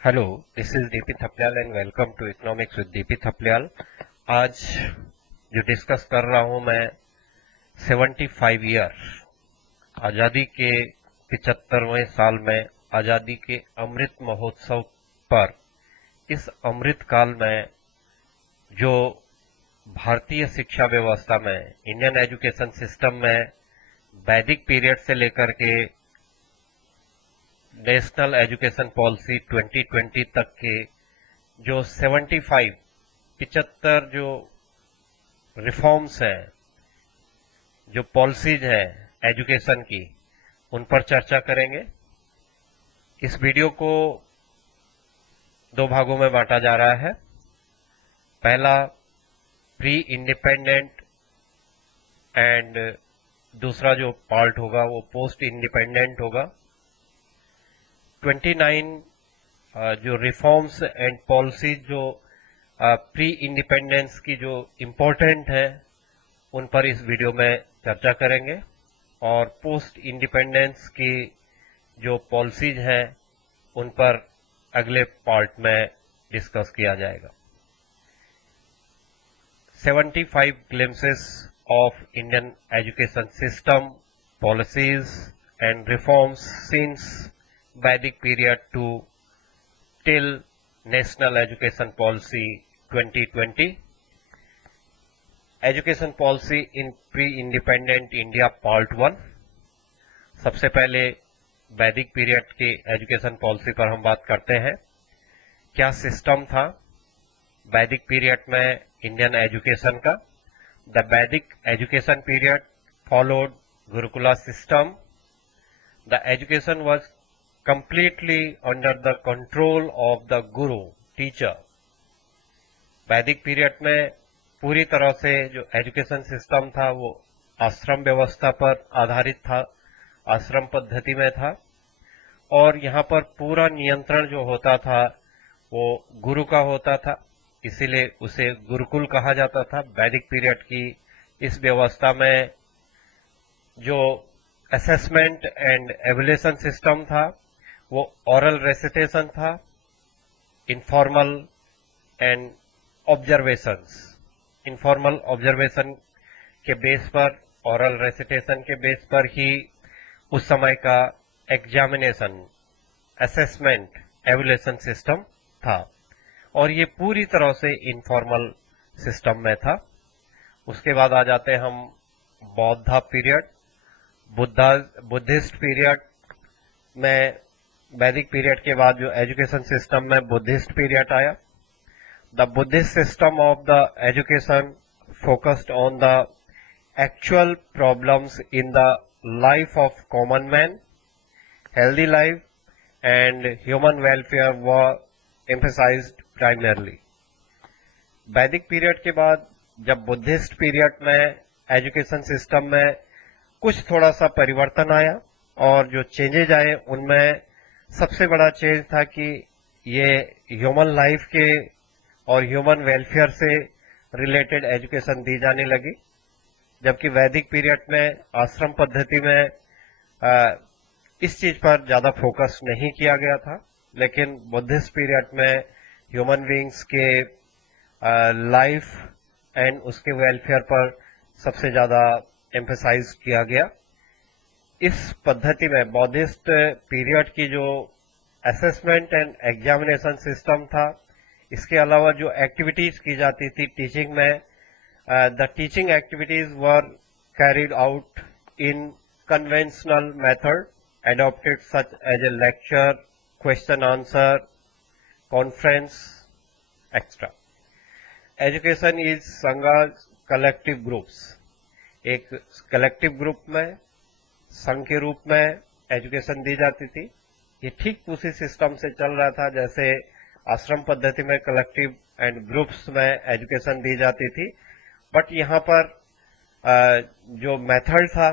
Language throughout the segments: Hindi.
Hello, this is DP Thapliyal and welcome to economics with DP Thapliyal. आज जो डिस्कस कर रहा हूं मैं 75 ईयर आजादी के 75वें साल में आजादी के अमृत महोत्सव पर इस अमृत काल में जो भारतीय शिक्षा व्यवस्था में इंडियन एजुकेशन सिस्टम में वैदिक पीरियड से लेकर के नेशनल एजुकेशन पॉलिसी 2020 तक के जो 75 जो रिफॉर्म्स हैं, जो पॉलिसीज हैं एजुकेशन की, उन पर चर्चा करेंगे। इस वीडियो को दो भागों में बांटा जा रहा है। पहला प्री इंडिपेंडेंट एंड दूसरा जो पार्ट होगा वो पोस्ट इंडिपेंडेंट होगा। 29 जो रिफॉर्म्स एंड पॉलिसीज जो प्री इंडिपेंडेंस की जो इम्पोर्टेंट है उन पर इस वीडियो में चर्चा करेंगे, और पोस्ट इंडिपेंडेंस की जो पॉलिसीज हैं उन पर अगले पार्ट में डिस्कस किया जाएगा। 75 glimpses of Indian education system, policies and reforms since Vedic period to till National Education Policy 2020. Education Policy in Pre-Independent India Part 1। सबसे पहले वैदिक पीरियड की एजुकेशन पॉलिसी पर हम बात करते हैं। क्या सिस्टम था वैदिक पीरियड में इंडियन एजुकेशन का? The Vedic education period followed gurukula system. The education was completely under the control of the guru teacher। वैदिक पीरियड में पूरी तरह से जो एजुकेशन सिस्टम था वो आश्रम व्यवस्था पर आधारित था, आश्रम पद्धति में था, और यहाँ पर पूरा नियंत्रण जो होता था वो गुरु का होता था, इसीलिए उसे गुरुकुल कहा जाता था। वैदिक पीरियड की इस व्यवस्था में जो असेसमेंट एंड एवल्यूएशन सिस्टम था वो ओरल रेसिटेशन था, informal and observations. Informal observation के बेस पर, ओरल रेसिटेशन के बेस पर ही उस समय का एग्जामिनेशन, असेसमेंट, एवल्यूएशन सिस्टम था, और ये पूरी तरह से इनफॉर्मल सिस्टम में था। उसके बाद आ जाते हैं हम बौद्ध पीरियड। बुद्धिस्ट पीरियड में वैदिक पीरियड के बाद जो एजुकेशन सिस्टम में बुद्धिस्ट पीरियड आया। The Buddhist system of the education focused on the actual problems in the life of common man, healthy life and human welfare were emphasised primarily. वैदिक पीरियड के बाद जब बुद्धिस्ट पीरियड में एजुकेशन सिस्टम में कुछ थोड़ा सा परिवर्तन आया, और जो चेंजेज आए उनमें सबसे बड़ा चेंज था कि ये ह्यूमन लाइफ के और ह्यूमन वेलफेयर से रिलेटेड एजुकेशन दी जाने लगी। जबकि वैदिक पीरियड में आश्रम पद्धति में इस चीज पर ज्यादा फोकस नहीं किया गया था, लेकिन बुद्धिस्ट पीरियड में ह्यूमन बीइंग्स के लाइफ एंड उसके वेलफेयर पर सबसे ज्यादा एम्फेसाइज किया गया। इस पद्धति में बौद्धिस्ट पीरियड की जो असेसमेंट एंड एग्जामिनेशन सिस्टम था, इसके अलावा जो एक्टिविटीज की जाती थी टीचिंग में, the teaching activities were carried out in conventional method adopted such as a lecture, question answer, conference, etc. Education is संघ कलेक्टिव ग्रुप्स। एक कलेक्टिव ग्रुप में, संघ के रूप में एजुकेशन दी जाती थी। ये ठीक उसी सिस्टम से चल रहा था जैसे आश्रम पद्धति में कलेक्टिव एंड ग्रुप्स में एजुकेशन दी जाती थी, बट यहाँ पर जो मेथड था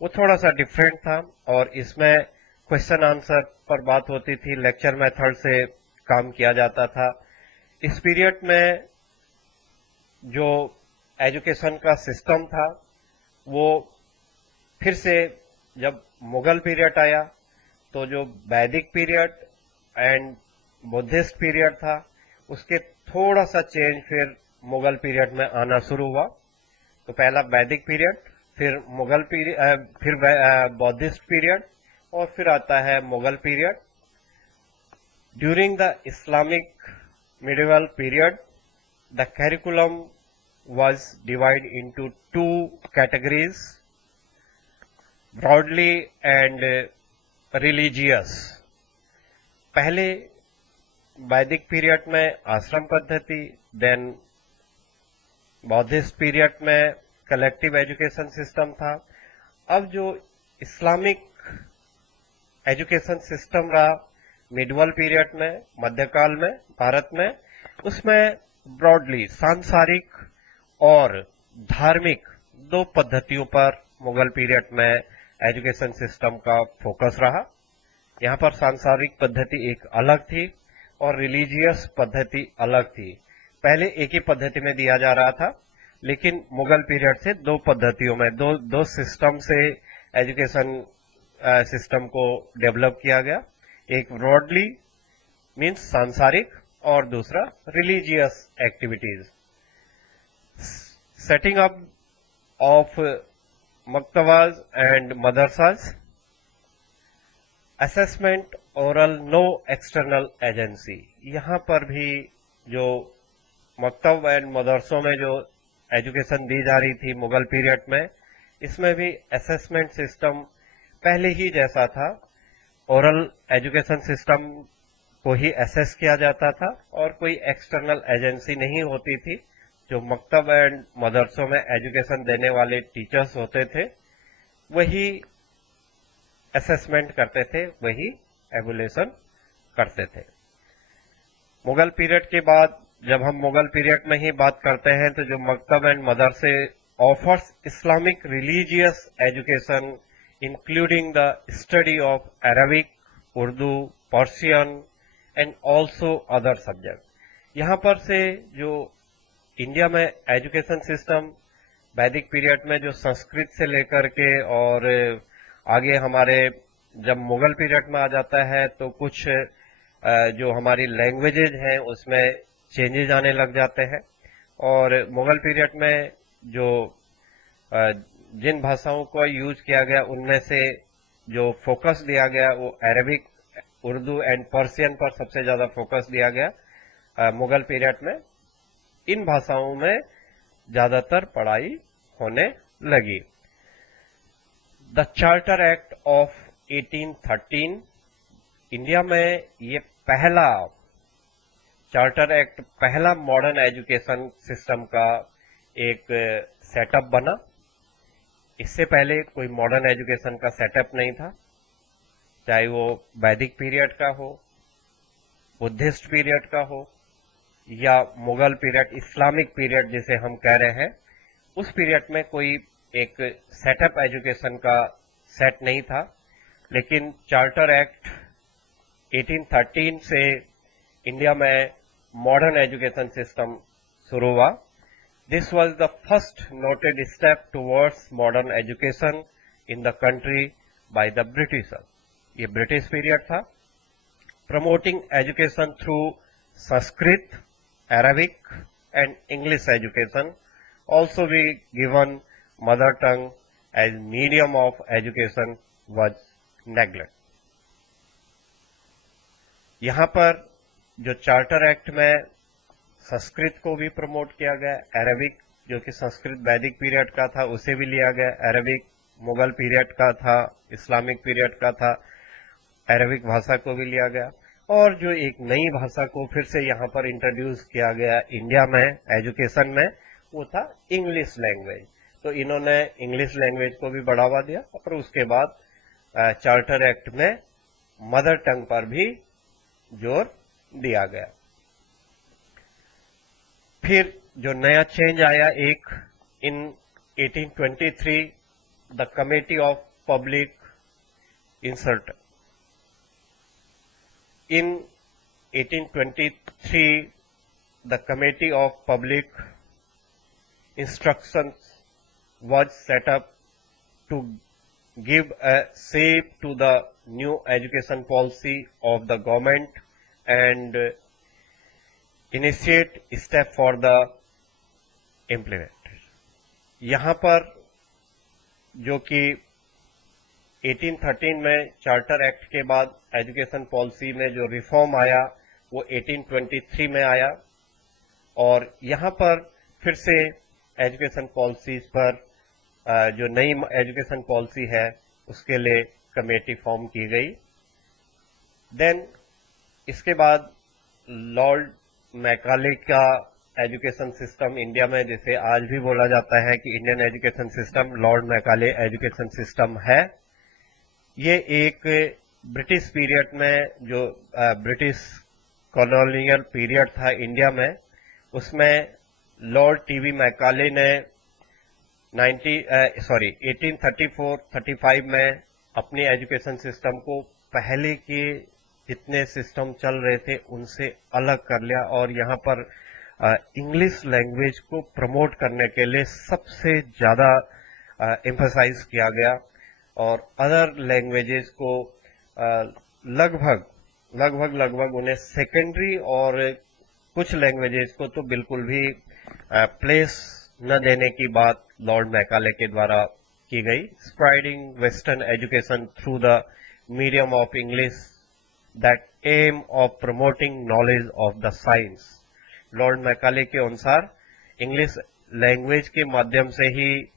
वो थोड़ा सा डिफरेंट था, और इसमें क्वेश्चन आंसर पर बात होती थी, लेक्चर मेथड से काम किया जाता था। इस पीरियड में जो एजुकेशन का सिस्टम था वो फिर से, जब मुगल पीरियड आया तो जो वैदिक पीरियड एंड बुद्धिस्ट पीरियड था, उसके थोड़ा सा चेंज फिर मुगल पीरियड में आना शुरू हुआ। तो पहला वैदिक पीरियड, फिर मुगल पीरियड, फिर बौद्धिस्ट पीरियड, और फिर आता है Mughal period. During the Islamic medieval period, the curriculum was divided into two categories, broadly and religious. पहले वैदिक पीरियड में आश्रम पद्धति, देन बौद्धिस्ट पीरियड में कलेक्टिव एजुकेशन सिस्टम था। अब जो इस्लामिक एजुकेशन सिस्टम रहा मिडवल पीरियड में, मध्यकाल में भारत में, उसमें ब्रॉडली सांसारिक और धार्मिक दो पद्धतियों पर मुगल पीरियड में एजुकेशन सिस्टम का फोकस रहा। यहाँ पर सांसारिक पद्धति एक अलग थी और रिलीजियस पद्धति अलग थी। पहले एक ही पद्धति में दिया जा रहा था, लेकिन मुगल पीरियड से दो पद्धतियों में, दो सिस्टम से एजुकेशन सिस्टम को डेवलप किया गया। एक ब्रॉडली मीन्स सांसारिक और दूसरा religious activities. Setting up of maktabas and madrasas, assessment oral, no external agency। यहाँ पर भी जो मकतब एंड मदरसों में जो एजुकेशन दी जा रही थी मुगल पीरियड में, इसमें भी असेसमेंट सिस्टम पहले ही जैसा था। ओरल एजुकेशन सिस्टम को ही असेस किया जाता था और कोई एक्सटर्नल एजेंसी नहीं होती थी। जो मकतब एंड मदरसों में एजुकेशन देने वाले टीचर्स होते थे वही असेसमेंट करते थे, वही एवुलेशन करते थे। मुगल पीरियड के बाद जब हम मुगल पीरियड में ही बात करते हैं तो जो मकतब एंड मदरसे offers Islamic religious education including the study of Arabic, Urdu, Persian and also other subject. यहाँ पर से जो इंडिया में एजुकेशन सिस्टम वैदिक पीरियड में जो संस्कृत से लेकर के और आगे हमारे जब मुगल पीरियड में आ जाता है तो कुछ जो हमारी लैंग्वेजेज हैं उसमें चेंजेज आने लग जाते हैं। और मुगल पीरियड में जो जिन भाषाओं को यूज किया गया उनमें से जो फोकस दिया गया वो अरबिक, उर्दू एंड पर्शियन पर सबसे ज्यादा फोकस दिया गया मुगल पीरियड में। इन भाषाओं में ज्यादातर पढ़ाई होने लगी। The charter act of 1813, India में ये पहला चार्टर एक्ट, पहला मॉडर्न एजुकेशन सिस्टम का एक सेटअप बना। इससे पहले कोई मॉडर्न एजुकेशन का सेटअप नहीं था, चाहे वो वैदिक पीरियड का हो, बुद्धिस्ट पीरियड का हो या मुगल पीरियड, इस्लामिक पीरियड जिसे हम कह रहे हैं। उस पीरियड में कोई एक सेटअप एजुकेशन का सेट नहीं था। लेकिन चार्टर एक्ट 1813 से इंडिया में मॉडर्न एजुकेशन सिस्टम शुरू हुआ। This was the first noted step towards modern education in the country by the britisher. ये ब्रिटिश पीरियड था। Promoting education through Sanskrit, Arabic and English education, also be given mother tongue as medium of education was neglected। यहाँ पर जो चार्टर एक्ट में संस्कृत को भी प्रमोट किया गया, अरबिक जो कि संस्कृत वैदिक पीरियड का था उसे भी लिया गया, अरबिक मुगल पीरियड का था, इस्लामिक पीरियड का था, अरबिक भाषा को भी लिया गया। और जो एक नई भाषा को फिर से यहाँ पर इंट्रोड्यूस किया गया इंडिया में एजुकेशन में, वो था इंग्लिश लैंग्वेज। तो इन्होंने इंग्लिश लैंग्वेज को भी बढ़ावा दिया और उसके बाद चार्टर एक्ट में मदर टंग पर भी जोर दिया गया। फिर जो नया चेंज आया एक इन 1823, the committee of public insert. In 1823, the Committee of Public Instructions was set up to give a shape to the new education policy of the government and initiate step for the implement। यहाँ पर जो कि 1813 में चार्टर एक्ट के बाद एजुकेशन पॉलिसी में जो रिफॉर्म आया वो 1823 में आया, और यहाँ पर फिर से एजुकेशन पॉलिसीज पर जो नई एजुकेशन पॉलिसी है उसके लिए कमेटी फॉर्म की गई। देन इसके बाद लॉर्ड मैकाले का एजुकेशन सिस्टम इंडिया में, जिसे आज भी बोला जाता है कि Indian education system, Lord Macaulay education system है। ये एक ब्रिटिश पीरियड में, जो ब्रिटिश कॉलोनियल पीरियड था इंडिया में, उसमें लॉर्ड टीवी मैकाले ने 1834-35 में अपनी एजुकेशन सिस्टम को पहले के जितने सिस्टम चल रहे थे उनसे अलग कर लिया, और यहाँ पर इंग्लिश लैंग्वेज को प्रमोट करने के लिए सबसे ज्यादा एम्फसाइज किया गया, और अदर लैंग्वेजेस को लगभग उन्हें सेकेंडरी, और कुछ लैंग्वेजेस को तो बिल्कुल भी प्लेस न देने की बात लॉर्ड मैकाले के द्वारा की गई। Spreading western education through the medium of English, that aim of promoting knowledge of the science. Lord Macaulay के अनुसार इंग्लिश लैंग्वेज के माध्यम से ही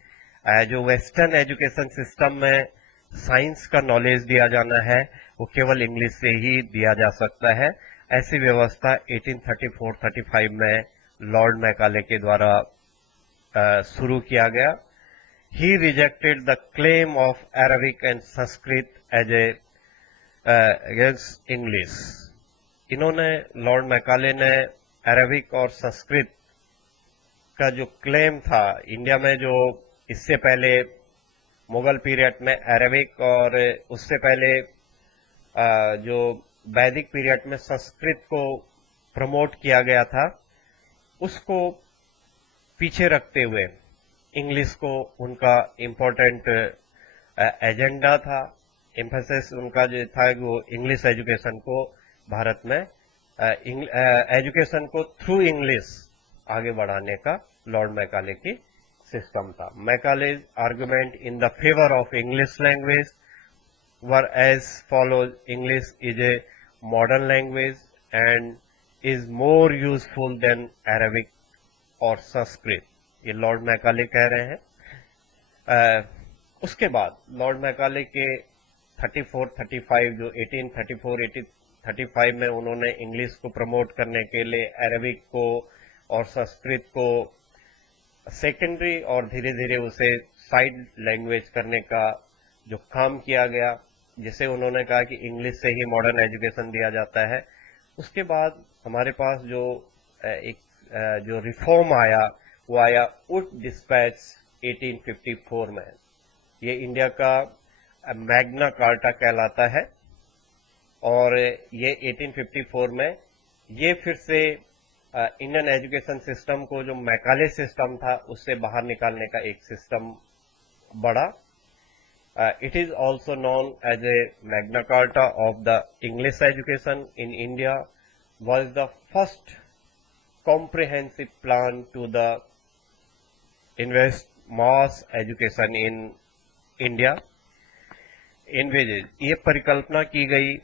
जो वेस्टर्न एजुकेशन सिस्टम में साइंस का नॉलेज दिया जाना है वो केवल इंग्लिश से ही दिया जा सकता है। ऐसी व्यवस्था 1834-35 में लॉर्ड मैकाले के द्वारा शुरू किया गया। He rejected the claim of Arabic and Sanskrit as a against English. इन्होंने, लॉर्ड मैकाले ने अरबिक और संस्कृत का जो क्लेम था इंडिया में, जो इससे पहले मुगल पीरियड में अरबिक और उससे पहले जो वैदिक पीरियड में संस्कृत को प्रमोट किया गया था, उसको पीछे रखते हुए इंग्लिश को उनका इम्पोर्टेंट एजेंडा था। एम्फेसिस उनका जो था वो इंग्लिश एजुकेशन को भारत में एजुकेशन को थ्रू इंग्लिश आगे बढ़ाने का लॉर्ड मैकाले की सिस्टम था। मैकाले's argument in the favor of English language were as follows: English is a modern language and is more useful than Arabic और संस्कृत। ये लॉर्ड मैकाले कह रहे हैं। उसके बाद लॉर्ड मैकाले के 34-35, जो 1834-1835 में उन्होंने इंग्लिश को प्रमोट करने के लिए अरबिक को और संस्कृत को सेकेंडरी और धीरे धीरे उसे साइड लैंग्वेज करने का जो काम किया गया, जिसे उन्होंने कहा कि इंग्लिश से ही मॉडर्न एजुकेशन दिया जाता है। उसके बाद हमारे पास जो जो रिफॉर्म आया वो आया वुड डिस्पैच 1854 में। ये इंडिया का मैग्ना कार्टा कहलाता है, और ये 1854 में ये फिर से इंडियन एजुकेशन सिस्टम को, जो मैकाले सिस्टम था उससे बाहर निकालने का एक सिस्टम बढ़ा। It is also known as a Magna Carta of the English education in India, was the first comprehensive plan to the invest mass education in India. In wages ये परिकल्पना की गई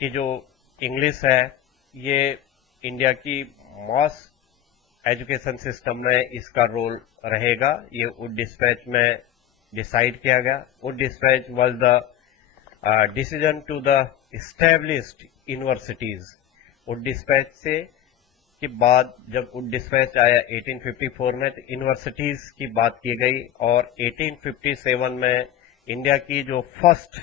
कि जो इंग्लिश है ये इंडिया की मास एजुकेशन सिस्टम में इसका रोल रहेगा। ये वुड डिस्पैच में डिसाइड किया गया। Wood dispatch was the decision to the established universities. Wood dispatch से के बाद जब वुड डिस्पैच आया 1854 में, तो यूनिवर्सिटीज की बात की गई, और 1857 में इंडिया की जो फर्स्ट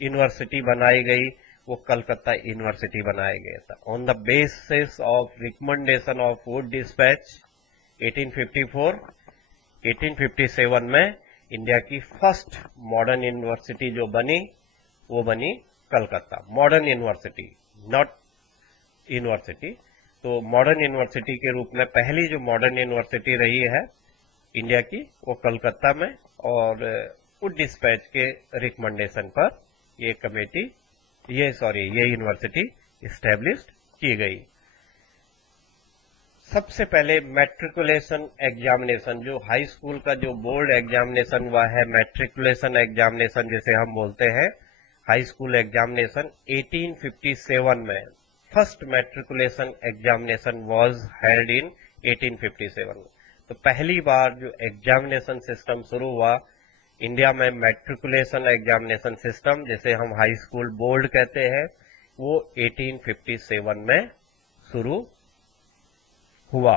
यूनिवर्सिटी बनाई गई वो कलकत्ता यूनिवर्सिटी बनाया गया था। On the basis of recommendation of Wood dispatch 1857 में इंडिया की फर्स्ट मॉडर्न यूनिवर्सिटी जो बनी वो बनी Calcutta. Modern university, not university. तो मॉडर्न यूनिवर्सिटी के रूप में पहली जो मॉडर्न यूनिवर्सिटी रही है इंडिया की वो कलकत्ता में, और वुड डिस्पैच के रिकमेंडेशन पर ये कमेटी ये यूनिवर्सिटी इस्टेब्लिश्ड की गई। सबसे पहले मैट्रिकुलेशन एग्जामिनेशन, जो हाई स्कूल का जो बोर्ड एग्जामिनेशन हुआ है, मैट्रिकुलेशन एग्जामिनेशन जिसे हम बोलते हैं, हाई स्कूल एग्जामिनेशन 1857 में first matriculation examination was held in 1857 में। तो पहली बार जो एग्जामिनेशन सिस्टम शुरू हुआ इंडिया में, मैट्रिकुलेशन एग्जामिनेशन सिस्टम जिसे हम हाई स्कूल बोर्ड कहते हैं, वो 1857 में शुरू हुआ।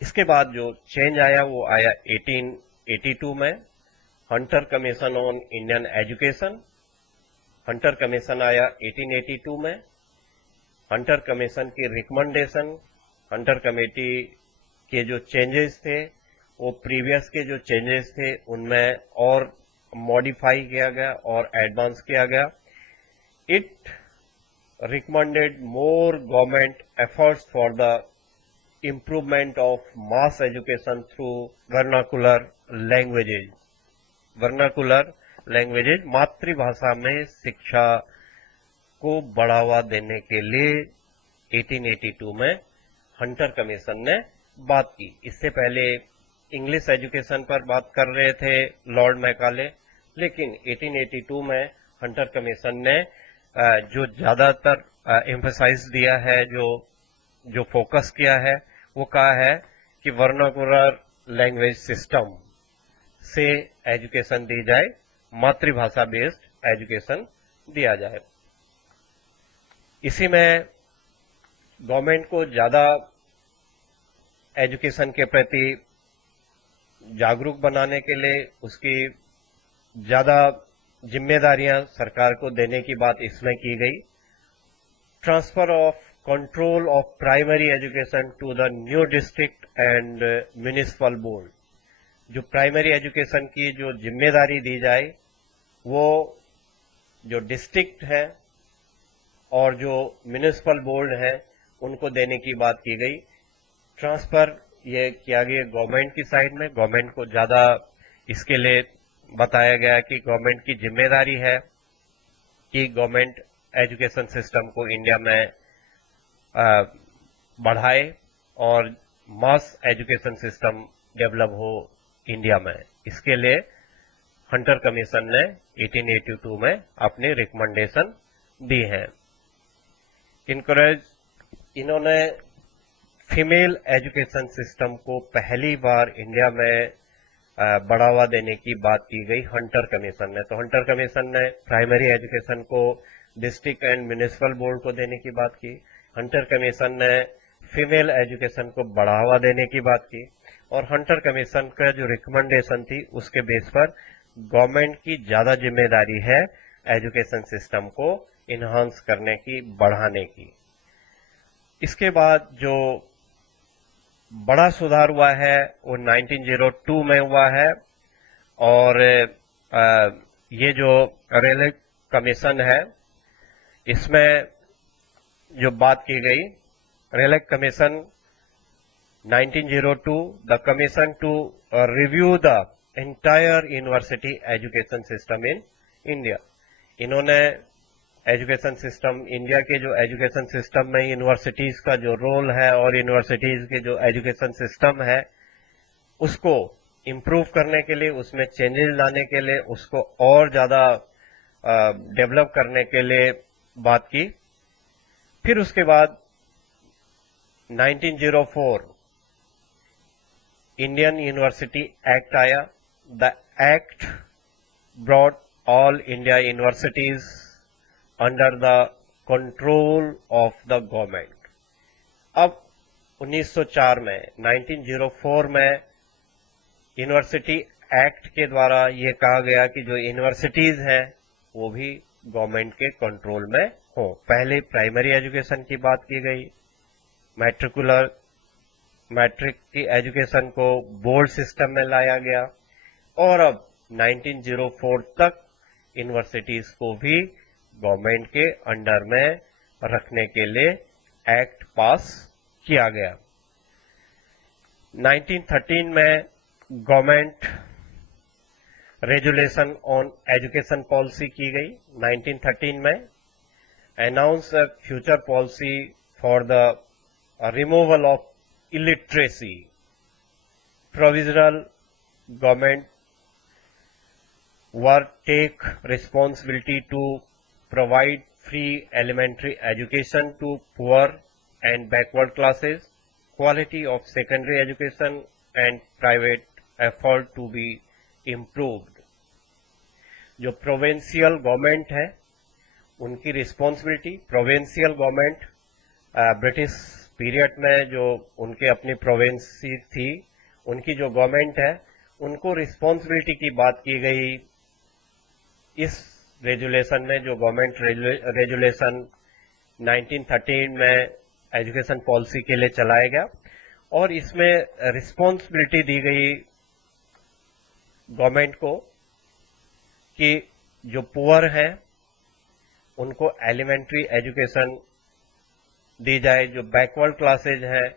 इसके बाद जो चेंज आया वो आया 1882 में, Hunter commission on Indian education. Hunter commission आया 1882 में। हंटर कमीशन की रिकमेंडेशन, हंटर कमेटी के जो चेंजेस थे वो प्रीवियस के जो चेंजेस थे उनमें और मॉडिफाई किया गया और एडवांस किया गया। It recommended more government efforts for the improvement of mass education through vernacular languages. vernacular languages, मातृभाषा में शिक्षा को बढ़ावा देने के लिए 1882 में हंटर कमीशन ने बात की। इससे पहले इंग्लिश एजुकेशन पर बात कर रहे थे लॉर्ड मैकाले, लेकिन 1882 में हंटर कमीशन ने जो ज्यादातर एम्फसाइज दिया है, जो फोकस किया है, वो कहा है कि वर्नाकुलर लैंग्वेज सिस्टम से एजुकेशन दी जाए, मातृभाषा बेस्ड एजुकेशन दिया जाए। इसी में गवर्नमेंट को ज्यादा एजुकेशन के प्रति जागरूक बनाने के लिए उसकी ज्यादा जिम्मेदारियां सरकार को देने की बात इसमें की गई। Transfer of control of primary education to the new district and municipal board, जो प्राइमरी एजुकेशन की जो जिम्मेदारी दी जाए वो जो डिस्ट्रिक्ट है और जो म्युनिसिपल बोर्ड है उनको देने की बात की गई। ट्रांसफर ये किया गया गवर्नमेंट की साइड में। गवर्नमेंट को ज्यादा इसके लिए बताया गया कि गवर्नमेंट की जिम्मेदारी है कि गवर्नमेंट एजुकेशन सिस्टम को इंडिया में बढ़ाए और मास एजुकेशन सिस्टम डेवलप हो इंडिया में। इसके लिए हंटर कमीशन ने 1882 में अपनी रिकमेंडेशन दी है। इन्होंने फीमेल एजुकेशन सिस्टम को पहली बार इंडिया में बढ़ावा देने की बात की गई हंटर कमीशन ने। तो हंटर कमीशन ने प्राइमरी एजुकेशन को डिस्ट्रिक्ट एंड म्युनिसिपल बोर्ड को देने की बात की। हंटर कमीशन ने फीमेल एजुकेशन को बढ़ावा देने की बात की और हंटर कमीशन का जो रिकमेंडेशन थी उसके बेस पर गवर्नमेंट की ज्यादा जिम्मेदारी है एजुकेशन सिस्टम को इन्हांस करने की, बढ़ाने की। इसके बाद जो बड़ा सुधार हुआ है वो 1902 में हुआ है और ये जो रेलक कमीशन है इसमें जो बात की गई, Raleigh commission 1902, the commission to review the entire university education system in India. इन्होंने एजुकेशन सिस्टम, इंडिया के जो एजुकेशन सिस्टम में यूनिवर्सिटीज का जो रोल है और यूनिवर्सिटीज के जो एजुकेशन सिस्टम है उसको इम्प्रूव करने के लिए, उसमें चेंजेस लाने के लिए, उसको और ज्यादा डेवलप करने के लिए बात की। फिर उसके बाद 1904 इंडियन यूनिवर्सिटी एक्ट आया। The act brought all India universities under the control of the government. अब 1904 में, 1904 में यूनिवर्सिटी एक्ट के द्वारा ये कहा गया कि जो यूनिवर्सिटीज हैं वो भी गवर्नमेंट के कंट्रोल में हो। पहले प्राइमरी एजुकेशन की बात की गई, मैट्रिक की एजुकेशन को बोर्ड सिस्टम में लाया गया और अब 1904 तक यूनिवर्सिटीज को भी गवर्नमेंट के अंडर में रखने के लिए एक्ट पास किया गया। 1913 में government resolution on education policy की गई। 1913 में announce a future policy for the removal of illiteracy. Provisional government were take responsibility to provide free elementary education to poor and backward classes, quality of secondary education and private effort to be improved. जो प्रोविंशियल गवर्नमेंट है उनकी responsibility, provincial government British period में जो उनके अपनी प्रोविंसी थी, उनकी जो गवर्नमेंट है उनको रिस्पॉन्सिबिलिटी की बात की गई इस रेजुलेशन में, जो गवर्नमेंट रेजुलेशन 1913 में एजुकेशन पॉलिसी के लिए चलाया गया। और इसमें रिस्पॉन्सिबिलिटी दी गई गवर्नमेंट को कि जो पुअर हैं उनको एलिमेंट्री एजुकेशन दी जाए, जो बैकवर्ड क्लासेज हैं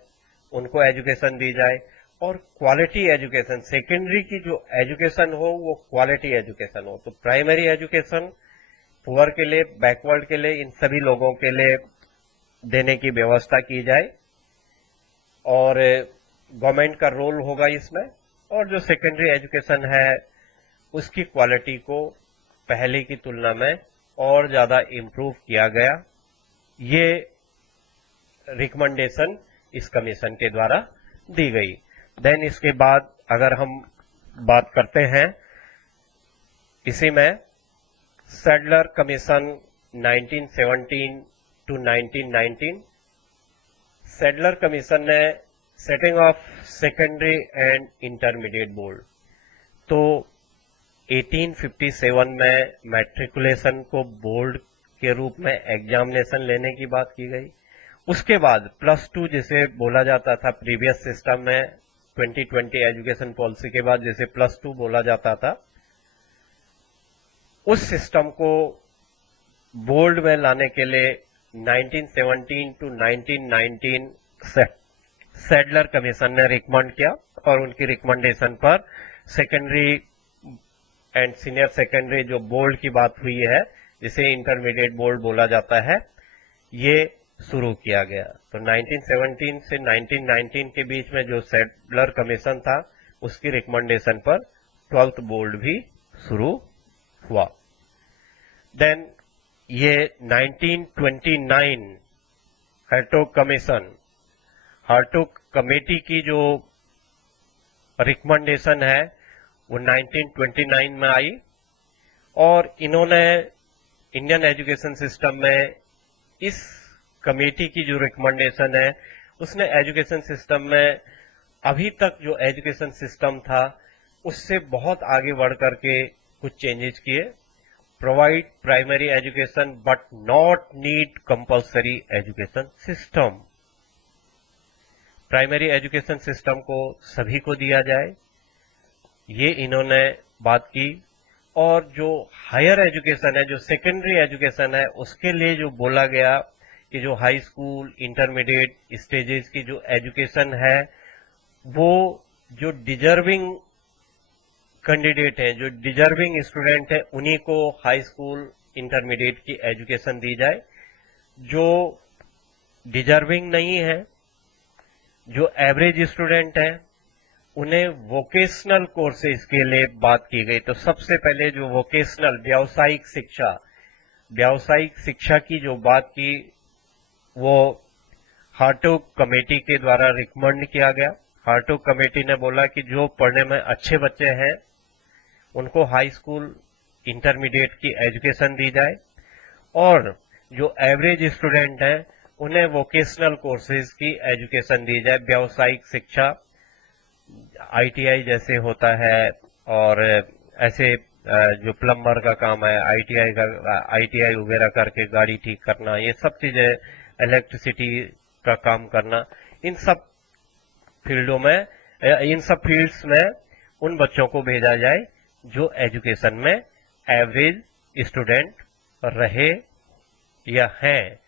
उनको एजुकेशन दी जाए, और क्वालिटी एजुकेशन, सेकेंडरी की जो एजुकेशन हो वो क्वालिटी एजुकेशन हो। तो प्राइमरी एजुकेशन पुअर के लिए, बैकवर्ड के लिए, इन सभी लोगों के लिए देने की व्यवस्था की जाए और गवर्नमेंट का रोल होगा इसमें। और जो सेकेंडरी एजुकेशन है उसकी क्वालिटी को पहले की तुलना में और ज्यादा इम्प्रूव किया गया। ये रिकमेंडेशन इस कमीशन के द्वारा दी गई। देन इसके बाद अगर हम बात करते हैं इसी में Sadler commission 1917 to 1919, Sadler commission ने setting of secondary and intermediate board, तो 1857 में मैट्रिकुलेशन को बोर्ड के रूप में एग्जामिनेशन लेने की बात की गई। उसके बाद +2 जिसे बोला जाता था प्रीवियस सिस्टम में 2020 एजुकेशन पॉलिसी के बाद जिसे +2 बोला जाता था, उस सिस्टम को बोर्ड में लाने के लिए 1917 टू 1919 सैडलर कमीशन ने रिकमेंड किया और उनकी रिकमेंडेशन पर सेकेंडरी एंड सीनियर सेकेंडरी जो बोर्ड की बात हुई है, जिसे इंटरमीडिएट बोर्ड बोला जाता है, ये शुरू किया गया। तो 1917 से 1919 के बीच में जो सैडलर कमीशन था उसकी रिकमेंडेशन पर 12th बोर्ड भी शुरू हुआ। देन ये 1929 हार्टोग कमीशन, हार्टोग कमेटी की जो रिकमेंडेशन है वो 1929 में आई और इन्होंने इंडियन एजुकेशन सिस्टम में इस कमेटी की जो रिकमेंडेशन है उसने एजुकेशन सिस्टम में अभी तक जो एजुकेशन सिस्टम था उससे बहुत आगे बढ़ करके कुछ चेंजेस किए। Provide primary education but not need compulsory education system, primary education system को सभी को दिया जाए, ये इन्होंने बात की। और जो हायर एजुकेशन है, जो सेकेंडरी एजुकेशन है, उसके लिए जो बोला गया कि जो हाई स्कूल इंटरमीडिएट स्टेजेस की जो एजुकेशन है वो जो डिजर्विंग कैंडिडेट हैं, जो डिजर्विंग स्टूडेंट है, उन्हीं को हाई स्कूल इंटरमीडिएट की एजुकेशन दी जाए। जो डिजर्विंग नहीं है, जो एवरेज स्टूडेंट है, उन्हें वोकेशनल कोर्सेज के लिए बात की गई। तो सबसे पहले जो वोकेशनल व्यावसायिक शिक्षा की जो बात की वो हार्टोग कमेटी के द्वारा रिकमेंड किया गया। हार्टोग कमेटी ने बोला कि जो पढ़ने में अच्छे बच्चे हैं उनको हाई स्कूल इंटरमीडिएट की एजुकेशन दी जाए और जो एवरेज स्टूडेंट हैं उन्हें वोकेशनल कोर्सेज की एजुकेशन दी जाए। व्यावसायिक शिक्षा ITI जैसे होता है और ऐसे जो प्लम्बर का काम है, ITI वगैरह करके गाड़ी ठीक करना, ये सब चीजें, इलेक्ट्रिसिटी का काम करना, इन सब फील्ड्स में उन बच्चों को भेजा जाए जो एजुकेशन में एवरेज स्टूडेंट रहे या हैं,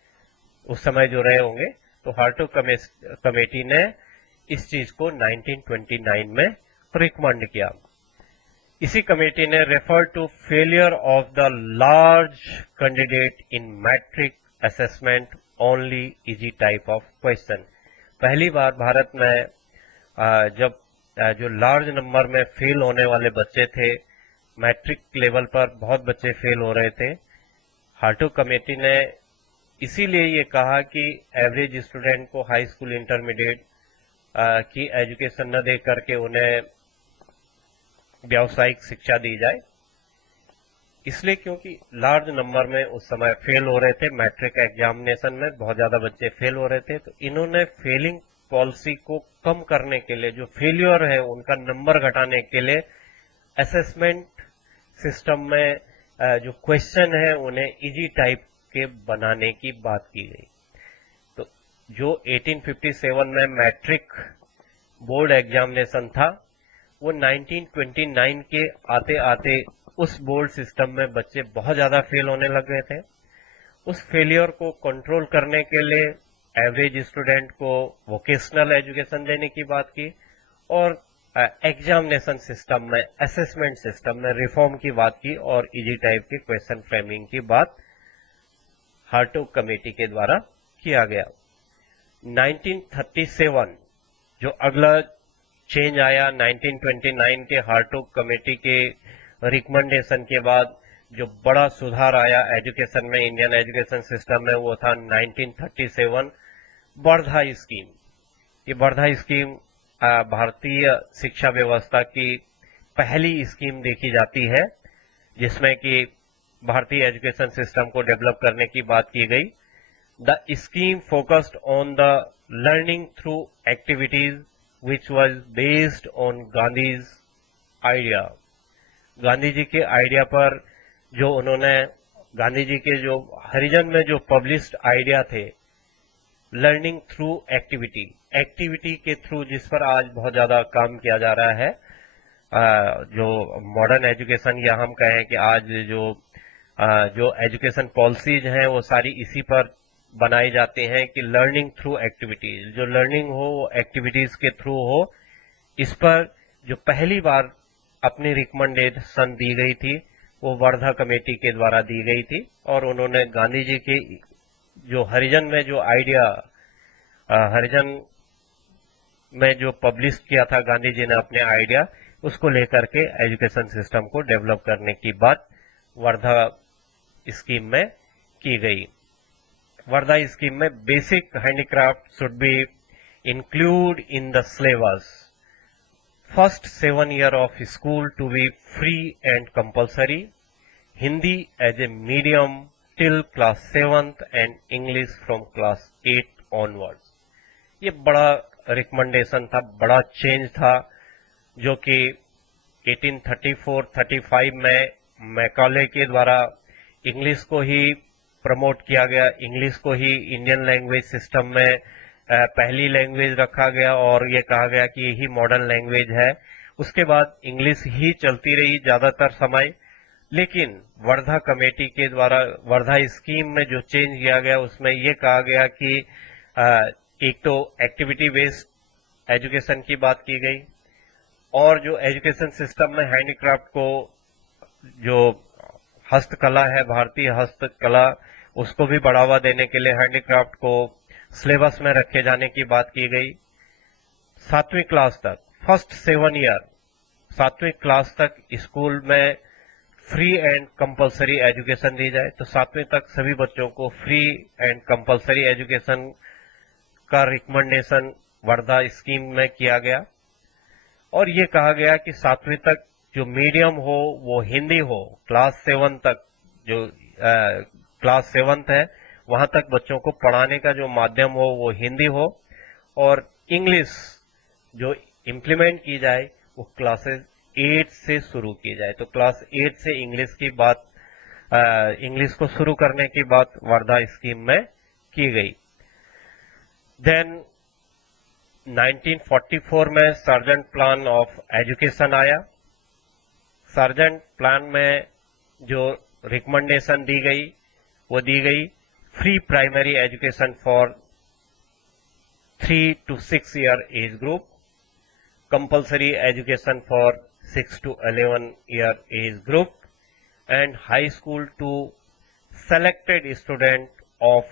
उस समय जो रहे होंगे। तो हार्टोग कमेटी ने इस चीज को 1929 में रिकमेंड किया। इसी कमेटी ने refer to failure of the large candidate in matric assessment only easy type of question। पहली बार भारत में जब जो लार्ज नंबर में फेल होने वाले बच्चे थे, मैट्रिक लेवल पर बहुत बच्चे फेल हो रहे थे, हार्टोग कमेटी ने इसीलिए ये कहा कि एवरेज स्टूडेंट को हाई स्कूल इंटरमीडिएट की एजुकेशन न दे करके उन्हें व्यावसायिक शिक्षा दी जाए, इसलिए क्योंकि लार्ज नंबर में उस समय फेल हो रहे थे। मैट्रिक एग्जामिनेशन में बहुत ज्यादा बच्चे फेल हो रहे थे, तो इन्होंने फेलिंग पॉलिसी को कम करने के लिए, जो फेलियर है उनका नंबर घटाने के लिए असेसमेंट सिस्टम में जो क्वेश्चन है उन्हें इजी टाइप के बनाने की बात की गई। तो जो 1857 में मैट्रिक बोर्ड एग्जामिनेशन था, वो 1929 के आते आते उस बोर्ड सिस्टम में बच्चे बहुत ज्यादा फेल होने लग गए थे। उस फेलियर को कंट्रोल करने के लिए एवरेज स्टूडेंट को वोकेशनल एजुकेशन देने की बात की और एग्जामिनेशन सिस्टम में, असेसमेंट सिस्टम में रिफॉर्म की बात की और इजी टाइप के क्वेश्चन फ्रेमिंग की बात हार्टोग कमेटी के द्वारा किया गया। 1937 जो अगला चेंज आया, 1929 के हार्टोग कमेटी के रिकमेंडेशन के बाद जो बड़ा सुधार आया एजुकेशन में, इंडियन एजुकेशन सिस्टम में, वो था 1937 वर्धा स्कीम। ये वर्धा स्कीम भारतीय शिक्षा व्यवस्था की पहली स्कीम देखी जाती है जिसमें कि भारतीय एजुकेशन सिस्टम को डेवलप करने की बात की गई। The scheme focused on the learning through activities which was based on Gandhi's idea. Gandhi ji के आइडिया पर जो उन्होंने, गांधी जी के जो हरिजन में जो पब्लिश्ड आइडिया थे, लर्निंग थ्रू एक्टिविटी, एक्टिविटी के थ्रू, जिस पर आज बहुत ज्यादा काम किया जा रहा है। जो मॉडर्न एजुकेशन या हम कहें कि आज जो एजुकेशन पॉलिसीज हैं वो सारी इसी पर बनाई जाती हैं कि लर्निंग थ्रू एक्टिविटीज, जो लर्निंग हो वो एक्टिविटीज के थ्रू हो। इस पर जो पहली बार अपनी रिकमेंडेशन दी गई थी वो वर्धा कमेटी के द्वारा दी गई थी और उन्होंने गांधी जी के जो हरिजन में जो आइडिया, हरिजन में जो पब्लिश किया था गांधी जी ने अपने आइडिया, उसको लेकर के एजुकेशन सिस्टम को डेवलप करने की बात वर्धा स्कीम में की गई। वर्धा स्कीम में basic handicraft should be include in the syllabus, first 7 year of school to be free and compulsory, Hindi as a medium till class 7th and English from class 8 onwards। ये बड़ा रिकमेंडेशन था, बड़ा चेंज था जो कि 1834-35 में मैकाले के द्वारा इंग्लिश को ही प्रमोट किया गया, इंग्लिश को ही इंडियन लैंग्वेज सिस्टम में पहली लैंग्वेज रखा गया और ये कहा गया कि यही मॉडर्न लैंग्वेज है। उसके बाद इंग्लिश ही चलती रही ज्यादातर समय, लेकिन वर्धा कमेटी के द्वारा वर्धा स्कीम में जो चेंज किया गया उसमें ये कहा गया कि एक तो एक्टिविटी बेस्ड एजुकेशन की बात की गई और जो एजुकेशन सिस्टम में हैंडीक्राफ्ट को, जो हस्तकला है, भारतीय हस्तकला, उसको भी बढ़ावा देने के लिए हैंडीक्राफ्ट को सिलेबस में रखे जाने की बात की गई। 7वीं क्लास तक, फर्स्ट 7 year, 7वीं क्लास तक स्कूल में फ्री एंड कंपलसरी एजुकेशन दी जाए। तो 7वीं तक सभी बच्चों को फ्री एंड कंपलसरी एजुकेशन का रिकमेंडेशन वर्धा स्कीम में किया गया और ये कहा गया कि 7वीं तक जो मीडियम हो वो हिंदी हो। क्लास 7 तक, जो क्लास 7 है, वहां तक बच्चों को पढ़ाने का जो माध्यम हो वो हिंदी हो और इंग्लिश जो इम्प्लीमेंट की जाए वो क्लासेस 8 से शुरू की जाए। तो क्लास 8 से इंग्लिश की बात, इंग्लिश को शुरू करने की बात वर्धा स्कीम में की गई। देन 1944 में सर्जेंट प्लान ऑफ एजुकेशन आया। सर्जेंट प्लान में जो रिकमेंडेशन दी गई वो दी गई free primary education for 3 to 6 year age group, compulsory education for 6 to 11 year age group and high school to selected student of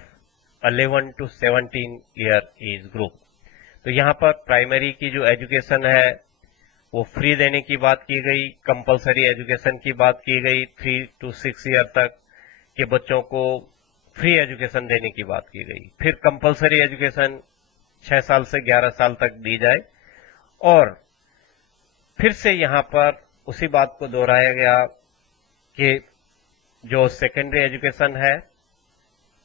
11 to 17 year age group। तो यहाँ पर प्राइमरी की जो एजुकेशन है वो फ्री देने की बात की गई, कंपलसरी एजुकेशन की बात की गई, 3 to 6 ईयर तक के बच्चों को फ्री एजुकेशन देने की बात की गई। फिर कंपलसरी एजुकेशन 6 साल से 11 साल तक दी जाए, और फिर से यहाँ पर उसी बात को दोहराया गया कि जो सेकेंडरी एजुकेशन है,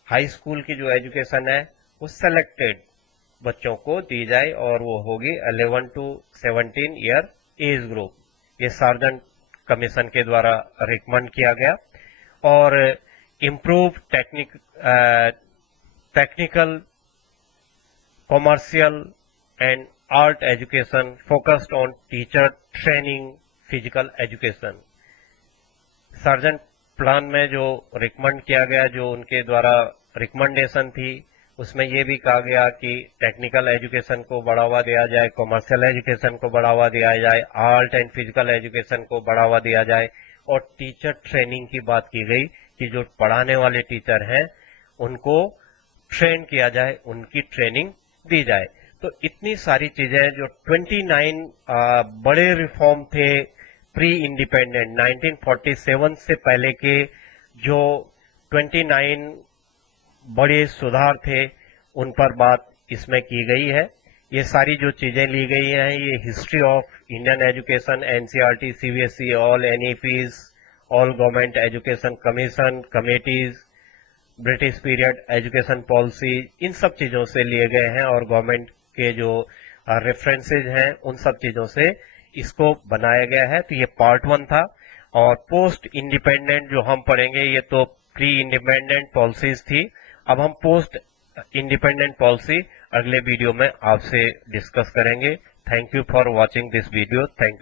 हाई स्कूल की जो एजुकेशन है, वो सेलेक्टेड बच्चों को दी जाए और वो होगी 11 to 17 ईयर एज ग्रुप। ये सार्जेंट कमीशन के द्वारा रिकमेंड किया गया। और improve technical, commercial and art education focused on teacher training, physical education. Sergeant plan में जो रिकमेंड किया गया, जो उनके द्वारा रिकमेंडेशन थी, उसमें यह भी कहा गया कि टेक्निकल एजुकेशन को बढ़ावा दिया जाए, कॉमर्शियल एजुकेशन को बढ़ावा दिया जाए, आर्ट एंड फिजिकल एजुकेशन को बढ़ावा दिया जाए, और टीचर ट्रेनिंग की बात की गई कि जो पढ़ाने वाले टीचर हैं उनको ट्रेन किया जाए, उनकी ट्रेनिंग दी जाए। तो इतनी सारी चीजें, जो 29 बड़े रिफॉर्म थे प्री इंडिपेंडेंट 1947 से पहले के, जो 29 बड़े सुधार थे, उन पर बात इसमें की गई है। ये सारी जो चीजें ली गई हैं, ये history of Indian education, NCERT, CBSE, all NEPs, all government education commission, committees, British period education policy, इन सब चीजों से लिए गए हैं, और गवर्नमेंट के जो रेफरेंसेज हैं उन सब चीजों से इसको बनाया गया है। तो ये पार्ट 1 था। और पोस्ट इंडिपेंडेंट जो हम पढ़ेंगे, ये तो प्री इंडिपेंडेंट पॉलिसीज थी। अब हम पोस्ट इंडिपेंडेंट पॉलिसी अगले वीडियो में आपसे डिस्कस करेंगे। Thank you for watching this video. Thank you.